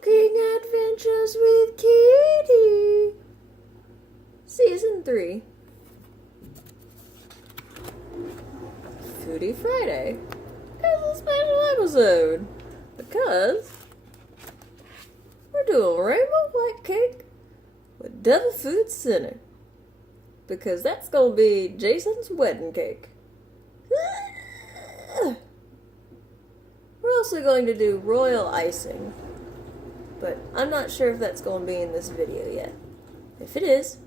Cooking Adventures with Katie, Season 3. Foodie Friday is a special episode because we're doing rainbow white cake with devil food center, because that's gonna be Jason's wedding cake. We're also going to do royal icing, but I'm not sure if that's going to be in this video yet. If it is,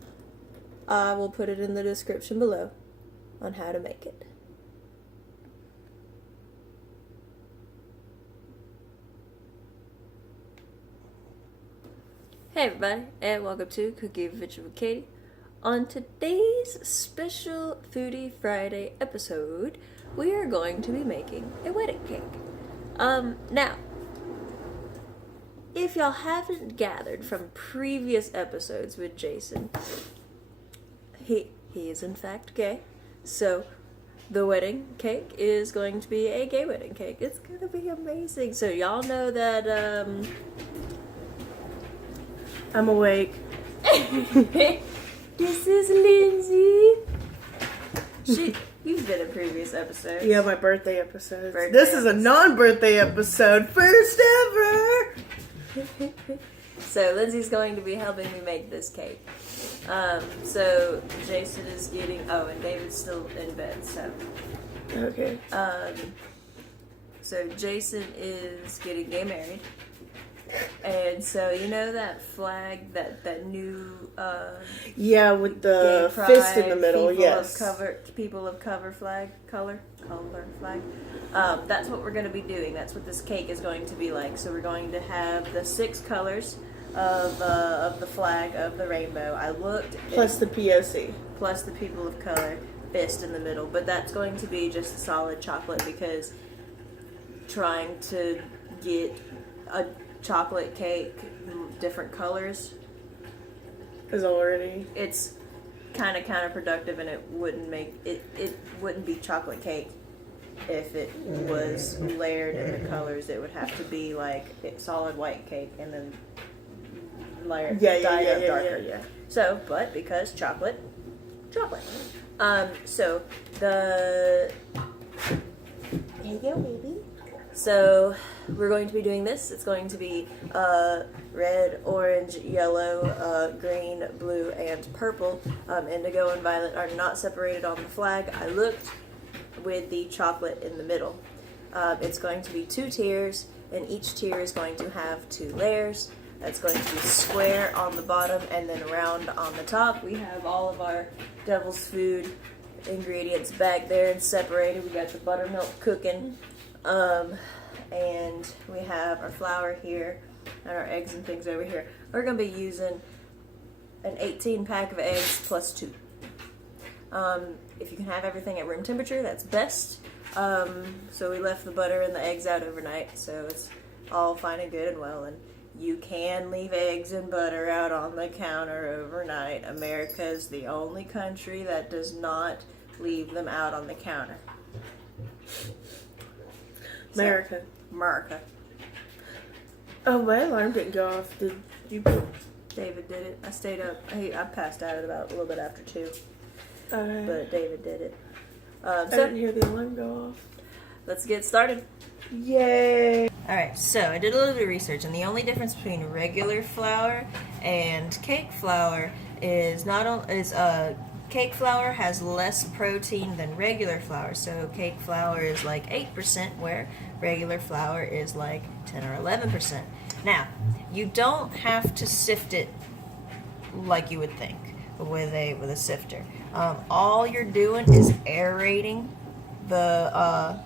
I will put it in the description below on how to make it. Hey everybody, and welcome to Cooking Adventure with Katie. On today's special Foodie Friday episode, we are going to be making a wedding cake. Now, if y'all haven't gathered from previous episodes with Jason, he is in fact gay, so the wedding cake is going to be a gay wedding cake. It's gonna be amazing. So y'all know that, I'm awake. This is Lindsay. You've been in previous episodes. Yeah, my birthday episodes. This is a non-birthday episode. First ever! So Lindsay's going to be helping me make this cake. So Jason is getting... Oh, and David's still in bed, so... Okay. So Jason is getting gay married. And so, you know that flag, that new... yeah, with the fist in the middle, yes. People of color flag. That's what we're going to be doing. That's what this cake is going to be like. So we're going to have the 6 colors of the flag of the rainbow. I looked... Plus the POC. Plus the people of color fist in the middle. But that's going to be just solid chocolate, because trying to get a chocolate cake, different colors, is already... It's kind of counterproductive, and it wouldn't make it wouldn't be chocolate cake if it was layered in the colors. It would have to be like solid white cake and then layered, dyed up darker. Yeah. So, but because chocolate. So There you go, baby. So we're going to be doing this. It's going to be red, orange, yellow, green, blue, and purple. Indigo and violet are not separated on the flag. I looked with the chocolate in the middle. It's going to be 2 tiers, and each tier is going to have 2 layers. It's going to be square on the bottom and then round on the top. We have all of our devil's food ingredients back there and separated. We got the buttermilk cooking. And we have our flour here and our eggs and things over here. We're going to be using an 18 pack of eggs plus 2. If you can have everything at room temperature, that's best. So we left the butter and the eggs out overnight, so it's all fine and good and well. And you can leave eggs and butter out on the counter overnight. America is the only country that does not leave them out on the counter. America. Oh, my alarm didn't go off. Did you? David did it. I stayed up. I passed out at about a little bit after 2. Okay. But David did it. I didn't hear the alarm go off. Let's get started. Yay! Alright, so I did a little bit of research, and the only difference between regular flour and cake flour is cake flour has less protein than regular flour. So cake flour is like 8%, where regular flour is like 10 or 11%. Now, you don't have to sift it like you would think with a sifter. All you're doing is aerating the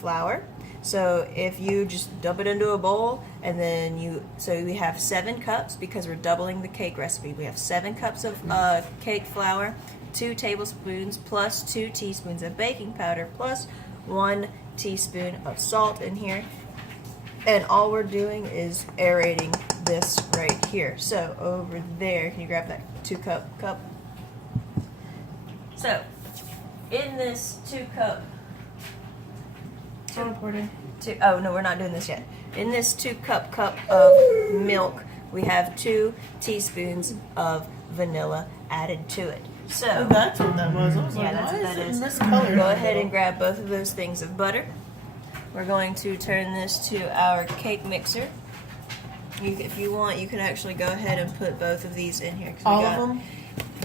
flour. So if you just dump it into a bowl, and then so we have 7 cups, because we're doubling the cake recipe. We have 7 cups of cake flour, 2 tablespoons plus 2 teaspoons of baking powder plus 1 teaspoon of salt in here. And all we're doing is aerating this right here. So over there, can you grab that 2-cup? So in this 2-cup Teleporting. Oh no, we're not doing this yet. In this 2-cup cup of milk, we have 2 teaspoons of vanilla added to it. So Oh, that's what that was. I was yeah, like, that's why what that is. miscolored? Go ahead and grab both of those things of butter. We're going to turn this to our cake mixer. If you want, you can actually go ahead and put both of these in here. All of them?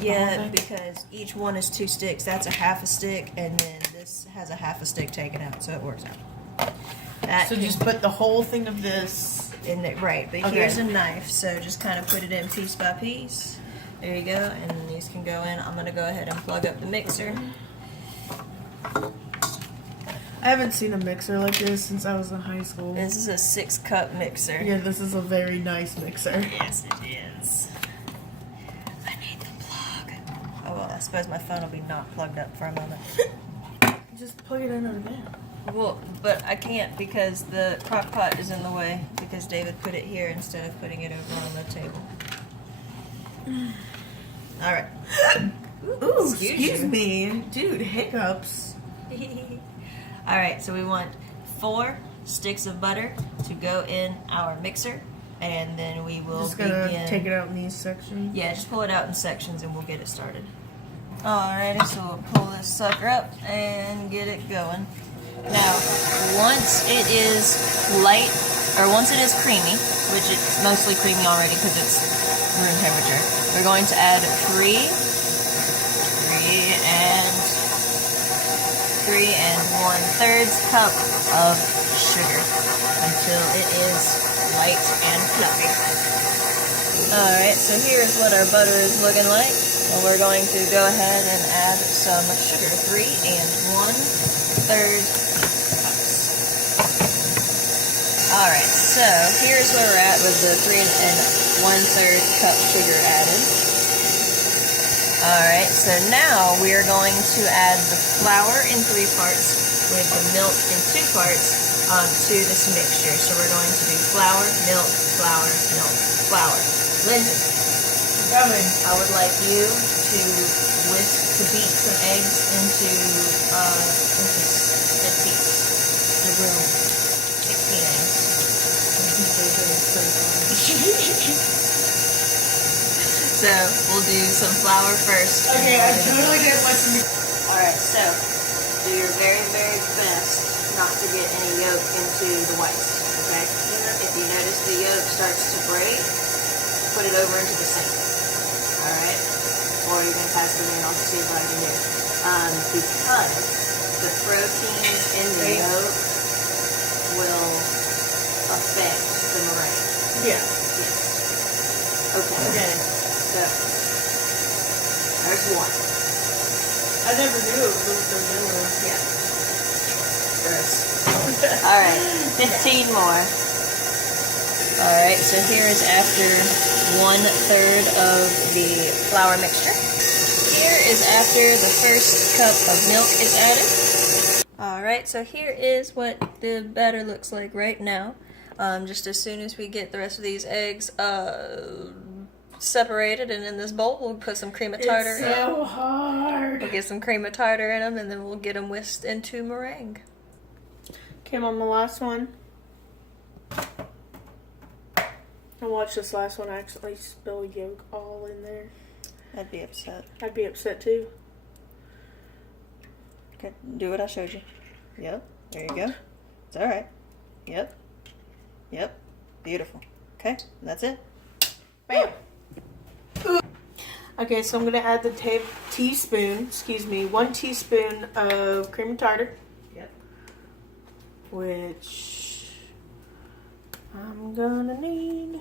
Yeah, because each one is 2 sticks. That's a half a stick, and then this has a half a stick taken out, so it works out. So just put the whole thing of this in there, right? But here's a knife, so just kind of put it in piece by piece. There you go, and then these can go in. I'm gonna go ahead and plug up the mixer. I haven't seen a mixer like this since I was in high school. This is a 6-cup mixer. Yeah, this is a very nice mixer. Yes, it is. I need the plug. Oh well, I suppose my phone will be not plugged up for a moment. Just plug it in over there. Well, but I can't because the crock pot is in the way because David put it here instead of putting it over on the table. All right. Ooh, excuse me. Dude, hiccups. All right, so we want 4 sticks of butter to go in our mixer, and then we will Just gonna take it out in these sections. Yeah, just pull it out in sections, and we'll get it started. Alrighty, so we'll pull this sucker up and get it going. Now, once it is light, or once it is creamy, which it's mostly creamy already because it's room temperature, we're going to add 3 and 1/3 cup of sugar until it is light and fluffy. Alright, so here's what our butter is looking like. And we're going to go ahead and add some sugar, 3 and 1/3 cups. Alright, so here's where we're at with the 3 and 1/3 cup sugar added. Alright, so now we are going to add the flour in 3 parts with the milk in 2 parts to this mixture. So we're going to do flour, milk, flour, milk, flour. Lindsay, I would like you to beat some eggs into peas. I will. 16 eggs. So we'll do some flour first. Okay, I totally didn't listen. Alright, so do your very, very best not to get any yolk into the whites, okay? If you notice the yolk starts to break, put it over into the sink, alright? Or you can pass it in and I'll see what I can do. Because the proteins in the yolk will affect the meringue. Yeah. Yes. Okay. So, there's 1. I never knew it was vanilla. Yeah. Gross. Alright, 15 more. Alright, so here is after 1/3 of the flour mixture. Here is after the first cup of milk is added. Alright, so here is what the batter looks like right now. Just as soon as we get the rest of these eggs separated and in this bowl, we'll put some cream of tartar in. It's so hard. We'll get some cream of tartar in them, and then we'll get them whisked into meringue. Came on the last one. I watched this last one actually spill yolk all in there. I'd be upset. I'd be upset too. Okay, do what I showed you. Yep, there you go. It's alright. Yep. Yep. Beautiful. Okay, that's it. Bam! Okay, so I'm going to add the 1 teaspoon of cream of tartar. Yep. Which I'm going to need.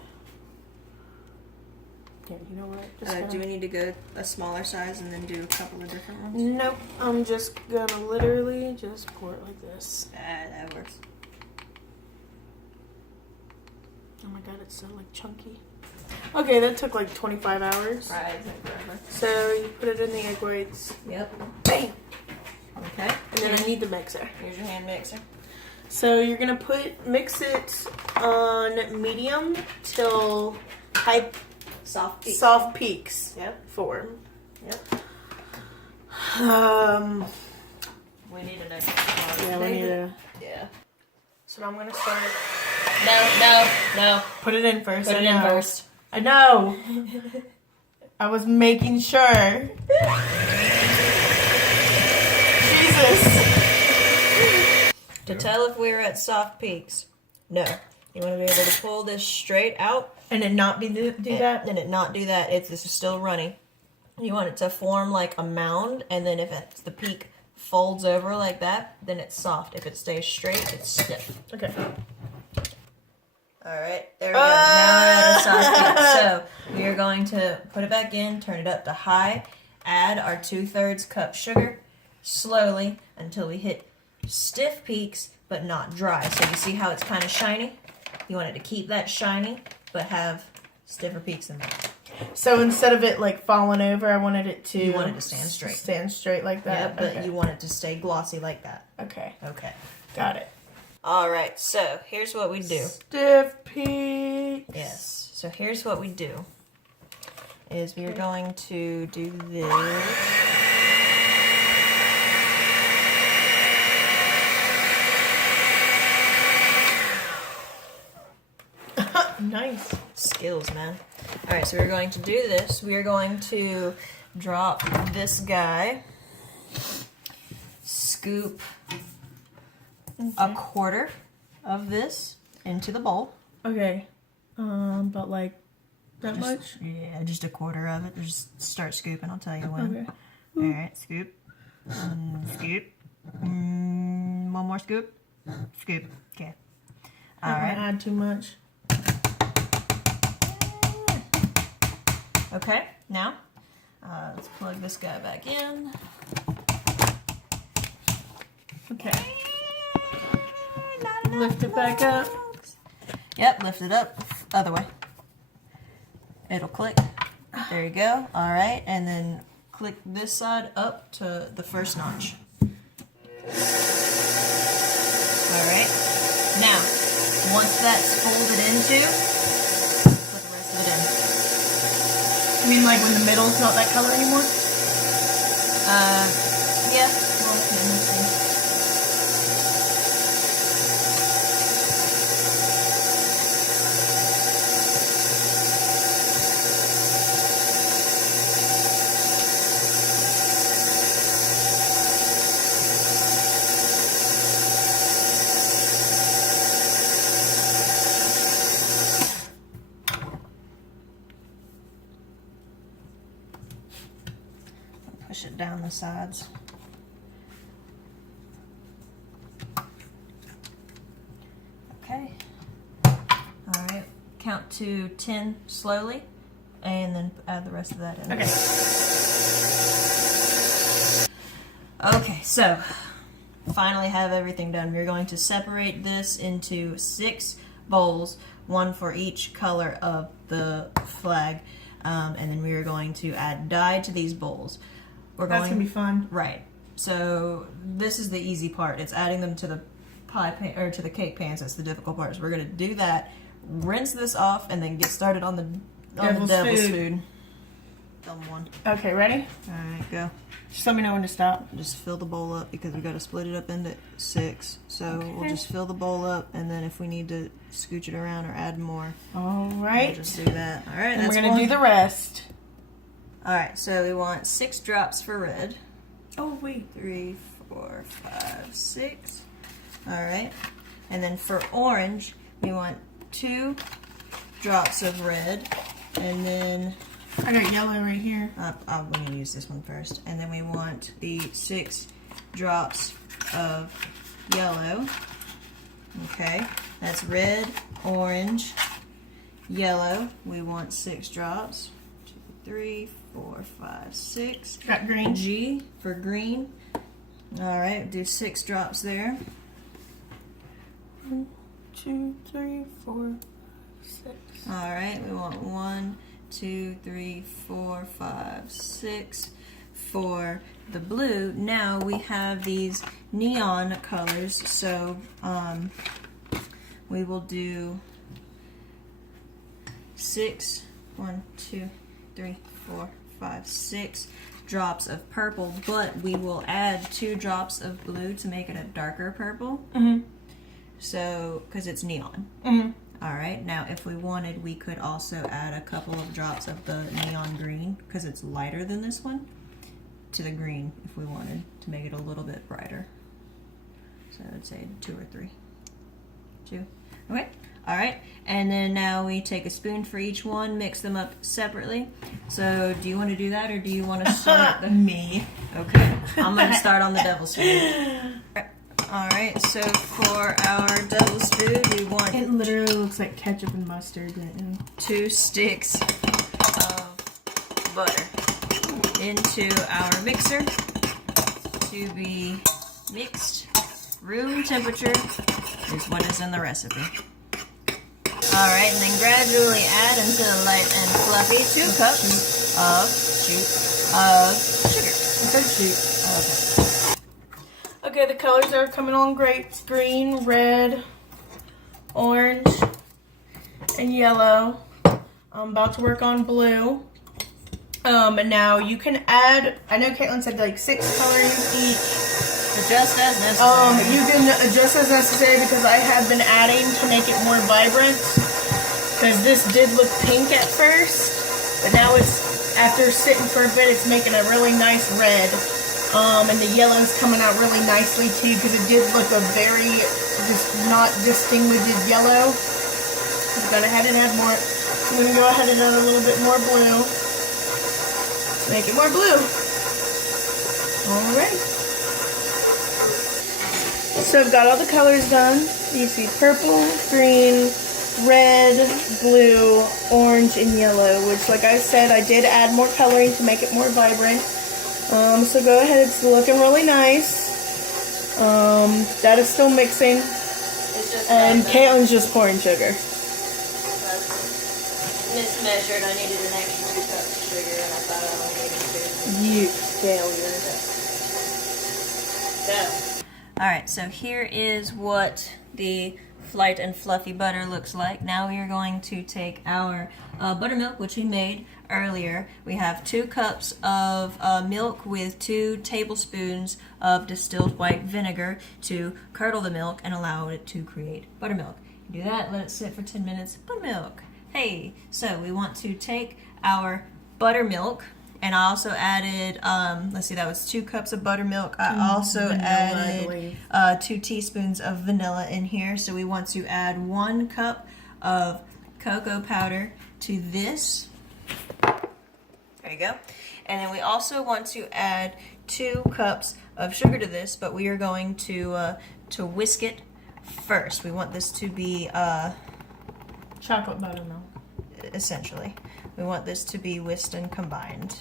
Yeah, you know what? Do we need to go a smaller size and then do a couple of different ones? Nope. I'm just going to literally just pour it like this. That works. Oh my god, it's so like chunky. Okay, that took like 25 hours. Right, forever. So you put it in the egg whites. Yep. Bam! Okay. And then I need the mixer. Here's your hand mixer. So you're gonna mix it on medium till high, soft peaks. Yep. Form. Yep. We need an extra. Yeah, we need a. Yeah. So now I'm gonna start. No. Put it in first. Put it in first. I know. I was making sure. Jesus. To tell if we're at soft peaks, no. You want to be able to pull this straight out. And it not do that? And it not do that. This is still runny. You want it to form like a mound, and then if the peak folds over like that, then it's soft. If it stays straight, it's stiff. Okay. Alright, there we go. Now we're at a soft peak. So we are going to put it back in, turn it up to high, add our 2/3 cup sugar slowly until we hit stiff peaks, but not dry. So you see how it's kind of shiny? You want it to keep that shiny, but have stiffer peaks in there. So instead of it like falling over, I wanted it to... You want it to stand straight. Stand straight like that? Yeah, but you want it to stay glossy like that. Okay. Okay. Got it. Alright, so here's what we do. Stiff peaks. Yes. So here's what we do. Is we are going to do this. Nice. Skills, man. Alright, so we're going to do this. We are going to drop this guy, scoop a quarter of this into the bowl. Okay. But like that Just- much? Yeah, just a quarter of it. Just start scooping, I'll tell you when. Okay. Alright, scoop. Scoop. One more scoop. Scoop. Okay. I don't Alright. add too much. Okay, now let's plug this guy back in. Okay. Lift it back up. Yep, lift it up. Other way. It'll click. There you go. Alright, and then click this side up to the first notch. Alright. Now, once that's folded into, put the rest of it in. You mean like when the middle's not that color anymore? Yeah. Well, let me see. Push it down the sides. Okay. Alright. Count to 10 slowly, and then add the rest of that in. Okay. Okay, so finally have everything done. We're going to separate this into 6 bowls, one for each color of the flag, and then we are going to add dye to these bowls. That's gonna be fun. Right. So this is the easy part. It's adding them to the pie pan or to the cake pans. That's the difficult part. So we're gonna do that. Rinse this off and then get started on the devil's food. Dumb one. Okay, ready? All right, go. Just let me know when to stop. Just fill the bowl up because we got to split it up into 6. So Okay. we'll just fill the bowl up, and then if we need to scooch it around or add more, All we'll right. just do that. All right. And That's we're gonna one. do the rest. All right. So we want 6 drops for red. Oh wait. 3, 4, 5, 6. All right. And then for orange, we want 2 drops of red, and then I got yellow right here. I'm going to use this one first. And then we want the 6 drops of yellow. Okay, that's red, orange, yellow. We want 6 drops. 2, 3, 4, 5, 6. Got green. G for green. All right, do 6 drops there. 1, 2, 3, 4, 6. All right, we want 1, 2, 3, 4, 5, 6 for the blue. Now we have these neon colors, so we will do 6, 1, 2, 3, 4, 5, 6 drops of purple, but we will add 2 drops of blue to make it a darker purple. Mm-hmm. So, because it's neon. Mm-hmm. All right, now if we wanted, we could also add a couple of drops of the neon green, because it's lighter than this one, to the green if we wanted to make it a little bit brighter. So I'd say 2 or 3. 2. Okay. All right. And then now we take a spoon for each one, mix them up separately. So do you want to do that, or do you want to start the me? Okay. I'm going to start on the devil's food. All right. So for our devil's food, we want It literally looks like ketchup and mustard. 2 sticks of butter into our mixer to be mixed. Room temperature is what is in the recipe. All right, and then gradually add until light and fluffy 2 cups of sugar. Okay, the colors are coming on great. It's green, red, orange, and yellow. I'm about to work on blue. And now you can add, I know Caitlin said like 6 colorings each. Adjust as necessary. You can adjust as necessary because I have been adding to make it more vibrant. Because this did look pink at first, but now it's, after sitting for a bit, it's making a really nice red. And the yellow's coming out really nicely too, because it did look a very just not distinguished yellow. I'm gonna ahead and add more. I'm gonna go ahead and add a little bit more blue. Make it more blue. All right. So I've got all the colors done. You see purple, green, red, blue, orange, and yellow, which, like I said, I did add more coloring to make it more vibrant. So go ahead, it's looking really nice. That is still mixing. And Caitlin's just pouring sugar. Mismeasured. I needed an extra 2 cups of sugar, and I thought I only needed 2. You failure. All right, so here is what the light and fluffy butter looks like. Now we are going to take our buttermilk, which we made earlier. We have 2 cups of milk with 2 tablespoons of distilled white vinegar to curdle the milk and allow it to create buttermilk. You do that, let it sit for 10 minutes, buttermilk. Hey, so we want to take our buttermilk, and I also added, let's see, that was 2 cups of buttermilk. I also added 2 teaspoons of vanilla in here. So we want to add 1 cup of cocoa powder to this. There you go. And then we also want to add 2 cups of sugar to this, but we are going to whisk it first. We want this to be Chocolate buttermilk. Essentially. We want this to be whisked and combined.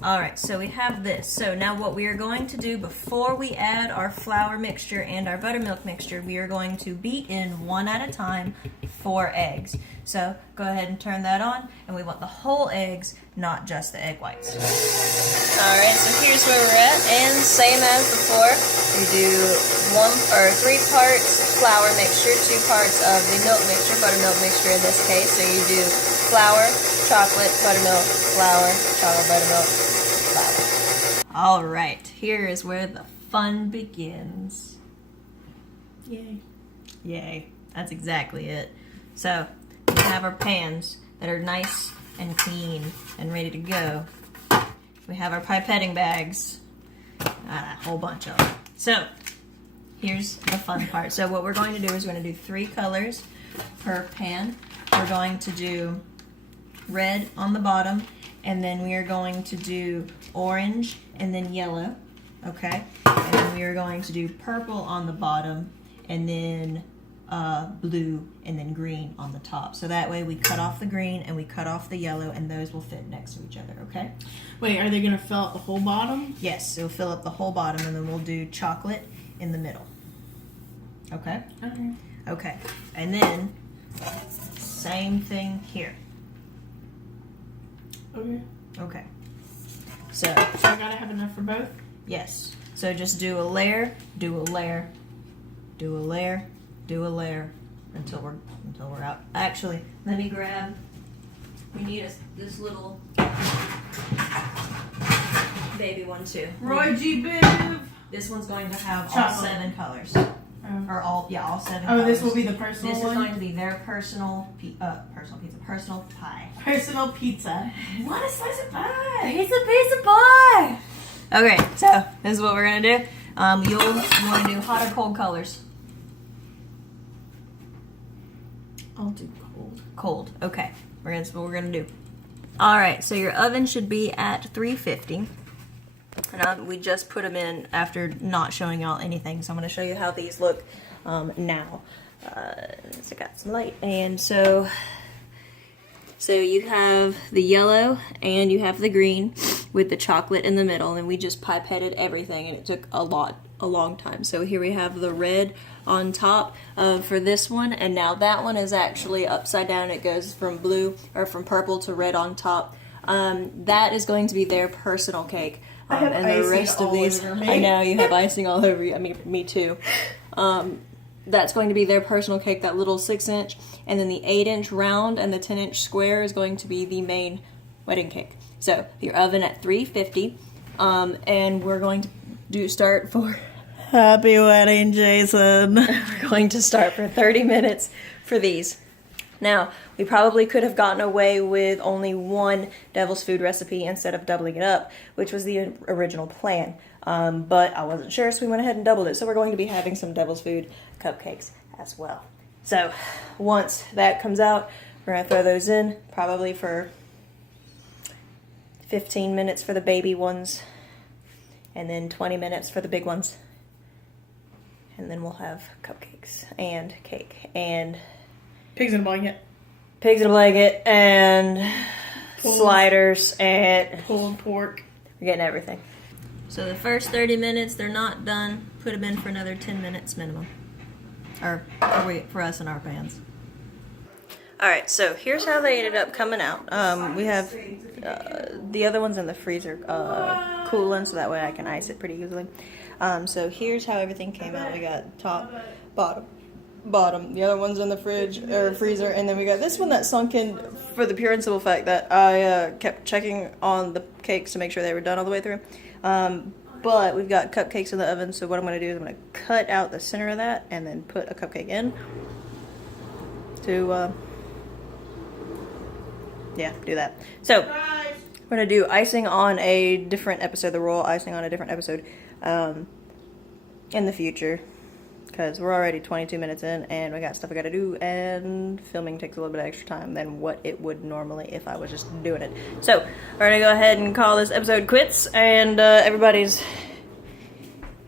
Alright, so we have this. So now what we are going to do before we add our flour mixture and our buttermilk mixture, we are going to beat in 1 at a time 4 eggs. So go ahead and turn that on, and we want the whole eggs, not just the egg whites. Alright, so here's where we're at, and same as before, we do 3 parts flour mixture, 2 parts of the milk mixture, buttermilk mixture in this case. So you do flour, chocolate, buttermilk, flour, chocolate, buttermilk, flour. Alright, here is where the fun begins. Yay. Yay, that's exactly it. So, we have our pans that are nice and clean and ready to go. We have our pipetting bags, a whole bunch of them. So, here's the fun part. So what we're going to do is we're going to do 3 colors per pan. We're going to do red on the bottom, and then we are going to do orange and then yellow, okay? And then we are going to do purple on the bottom, and then blue and then green on the top. So that way we cut off the green and we cut off the yellow, and those will fit next to each other, okay? Wait, are they going to fill out the whole bottom? Yes, it'll fill up the whole bottom, and then we'll do chocolate in the middle. Okay? Okay. Okay. And then, same thing here. Okay. Okay. So I gotta have enough for both? yes. So just do a layer, do a layer, do a layer, do a layer until we're out. Actually, let me grab. We need this little baby one too. Roy G. Biv! This one's going to have all Chocolate. 7 colors. Or all 7 Oh, colors. this will be the personal This one? is going to be their personal personal pie. Personal pizza. What a slice of pie! It's a piece of pie! Okay, so this is what we're going to do. You want to do hot or cold colors? I'll do cold. Cold. Okay. That's what we're going to do. Alright, so your oven should be at 350. And we just put them in after not showing y'all anything. So I'm going to show you how these look now. So I got some light. And so you have the yellow and you have the green with the chocolate in the middle. And we just pipetted everything and it took a long time. So here we have the red on top for this one. And now that one is actually upside down. It goes from purple to red on top. That is going to be their personal cake. And the rest of these, I know you have icing all over you. I mean, me too. That's going to be their personal cake, that little 6-inch, and then the 8-inch round and the 10-inch square is going to be the main wedding cake. So your oven at 350, and we're going to start for happy wedding, Jason. We're going to start for 30 minutes for these. Now, we probably could have gotten away with only one devil's food recipe instead of doubling it up, which was the original plan. But I wasn't sure, so we went ahead and doubled it. So we're going to be having some devil's food cupcakes as well. So once that comes out, we're going to throw those in, probably for 15 minutes for the baby ones, and then 20 minutes for the big ones. And then we'll have cupcakes and cake and Pigs in a blanket. pigs in a blanket and Pulled. sliders and Pulled pork. we're getting everything. So the first 30 minutes, they're not done. Put them in for another 10 minutes minimum. Or for us in our pans. Alright, so here's how they ended up coming out. We have the other ones in the freezer cooling, so that way I can ice it pretty easily. So here's how everything came out. We got top, bottom. The other one's in the freezer, and then we got this one that sunk in for the pure and simple fact that I kept checking on the cakes to make sure they were done all the way through. But we've got cupcakes in the oven, so what I'm going to do is I'm going to cut out the center of that and then put a cupcake in to do that. So we're going to do icing on a different episode, the royal icing on a different episode in the future. Because we're already 22 minutes in and we got stuff we got to do, and filming takes a little bit of extra time than what it would normally if I was just doing it. So we're going to go ahead and call this episode quits, and everybody's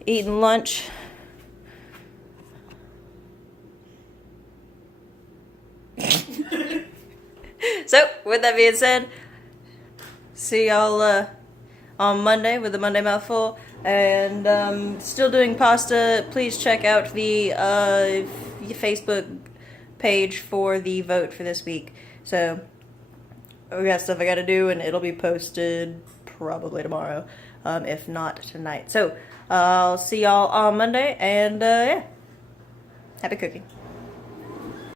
eating lunch. So with that being said, see y'all on Monday with the Monday Mouthful. And still doing pasta. Please check out the Facebook page for the vote for this week. So we got stuff I got to do, and it'll be posted probably tomorrow, if not tonight. So I'll see y'all on Monday, and yeah, happy cooking.